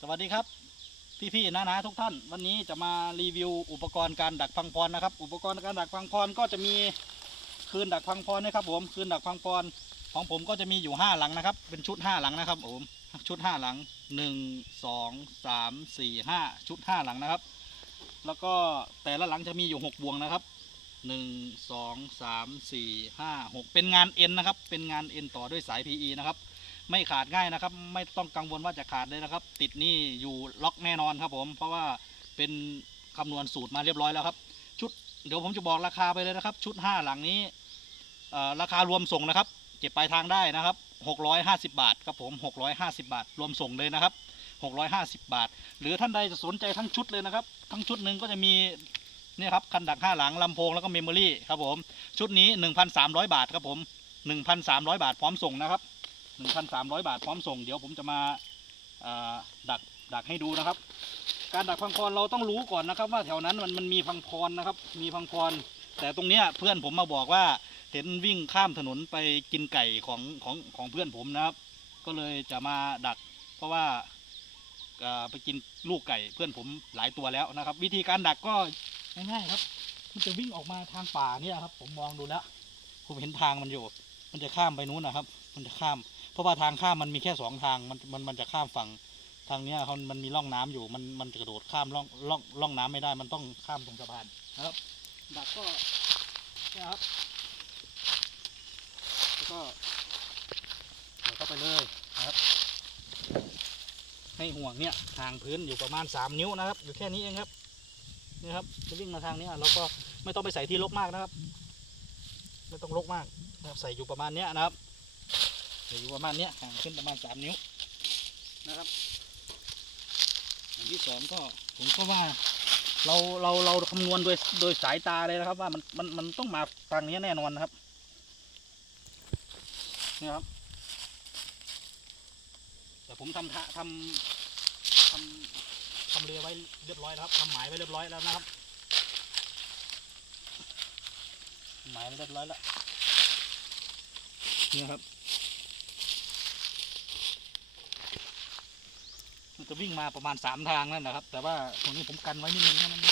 สวัสดีครับ พี่ๆน้าๆทุกท่าน วันนี้จะมารีวิวอุปกรณ์การดักพังพรนะครับ อุปกรณ์การดักพังพรก็จะมีคืนดักพังพรนะครับผมคืนดักพังพรของผมก็จะมีอยู่ห้าหลังนะครับ เป็นชุดห้าหลังนะครับผมชุดห้าหลังหนึ่งสองสามสี่ห้าชุดห้าหลังนะครับ แล้วก็แต่ละหลังจะมีอยู่หกบวงนะครับหนึ่งสองสามสี่ห้าหกเป็นงานเอ็นนะครับ เป็นงานเอ็นต่อด้วยสาย PE นะครับ ไม่ขาดง่ายนะครับ ไม่ต้องกังวลว่าจะขาดเลยนะครับ ติดนี่อยู่ล็อกแน่นอนครับผม เพราะว่าเป็นคำนวณสูตรมาเรียบร้อยแล้วครับ ชุดเดี๋ยวผมจะบอกราคาไปเลยนะครับ ชุด 5 หลังนี้ราคารวมส่งนะครับ เก็บปลายทางได้นะครับ 650 บาทครับผม 650 บาท รวมส่งเลยนะครับ 650 บาท หรือท่านใดจะสนใจทั้งชุดเลยนะครับ ทั้งชุดหนึ่งก็จะมีเนี่ยครับคันดัก 5 หลังลำโพงแล้วก็เมมโมรี่ครับผม ชุดนี้ 1,300 บาทครับผม 1,300 บาทพร้อมส่งนะครับ 1,300 บาทพร้อมส่ง เดี๋ยวผมจะมาาดักดักให้ดูนะครับ การดักพังพรเราต้องรู้ก่อนนะครับ ว่าแถวนั้นมันมันมีพังพรนะครับ มีพังพร แต่ตรงเนี้ยเพื่อนผมมาบอกว่าเห็นวิ่งข้ามถนนไปกินไก่ของของของเพื่อนผมนะครับ ก็เลยจะมาดัก เพราะว่าอ่าไปกินลูกไก่เพื่อนผมหลายตัวแล้วนะครับ วิธีการดักก็ง่ายๆครับ มันจะวิ่งออกมาทางป่าเนี่ยครับ ผมมองดูแล้ว ผมเห็นทางมันอยู่ มันจะข้ามไปนู้นนะครับ มันจะข้าม เพราะว่าทางข้ามมันมีแค่สองทางมันมันมันจะข้ามฝั่งทางเนี้ยเขามันมีร่องน้ำอยู่มันมันจะกระโดดข้ามร่องร่องร่องน้ำไม่ได้ มันต้องข้ามตรงสะพานนะครับดักก็เนี่ยครับแล้วก็เดี๋ยวเข้าไปเลยนะครับ ให้ห่วงเนี่ยห่างพื้นอยู่ประมาณสามนิ้วนะครับ อยู่แค่นี้เองครับนี่ครับจะวิ่งมาทางนี้เราก็ไม่ต้องไปใส่ที่รกมากนะครับ ไม่ต้องรกมากนะครับใส่อยู่ประมาณเนี้ยนะครับ อยู่ประมาณเนี้ยห่างขึ้นประมาณสามนิ้วนะครับอย่างที่สองก็ผมก็ว่าเราเราเราคำนวณโดยโดยสายตาเลยนะครับ ว่ามันมันมันต้องมาทางนี้แน่นอนนะครับนี่ครับแต่ผมทำทะทำทำทำเรือไว้เรียบร้อยแล้วครับทำหมายไว้เรียบร้อยแล้วนะครับ หมายไว้เรียบร้อยแล้วนี่ครับ มันจะวิ่งมาประมาณสามทางนั่นนะครับ แต่ว่าตรงนี้ผมกันไว้นิดนึงเท่านั้น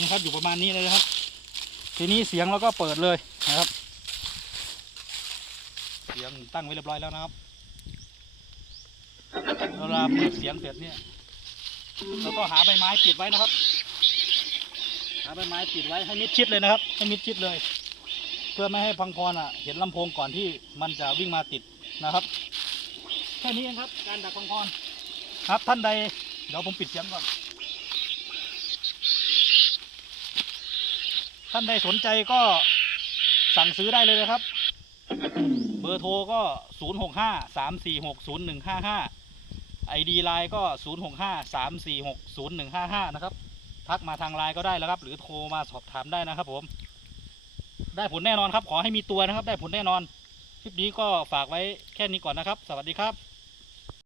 องนี่ครับอยู่ประมาณนี้เลยนะครับ ทีนี้เสียงเราก็เปิดเลยนะครับ เสียงตั้งไว้เรียบร้อยแล้วนะครับเวลาเปิดเสียงเสร็จเนี่ยเราก็หาใบไม้ปิดไว้นะครับ หาใบไม้ปิดไว้ให้มิดชิดเลยนะครับ ให้มิดชิดเลย เพื่อไม่ให้พังพรอะ เห็นลำโพงก่อนที่มันจะวิ่งมาติดนะครับแค่นี้เองครับ การดักพังพรครับท่านใดเดี๋ยวผมปิดเสียงก่อน ท่านใดสนใจก็สั่งซื้อได้เลยนะครับ เบอร์โทรก็ 0 6 5 3 4 6 0 1 5 5 ID ไลน์ก็ 0 6 5 3 4 6 0 1 5 5 นะครับ ทักมาทางไลน์ก็ได้แล้วครับ หรือโทรมาสอบถามได้นะครับผม ได้ผลแน่นอนครับ ขอให้มีตัวนะครับ ได้ผลแน่นอน คลิปนี้ก็ฝากไว้แค่นี้ก่อนนะครับ สวัสดีครับ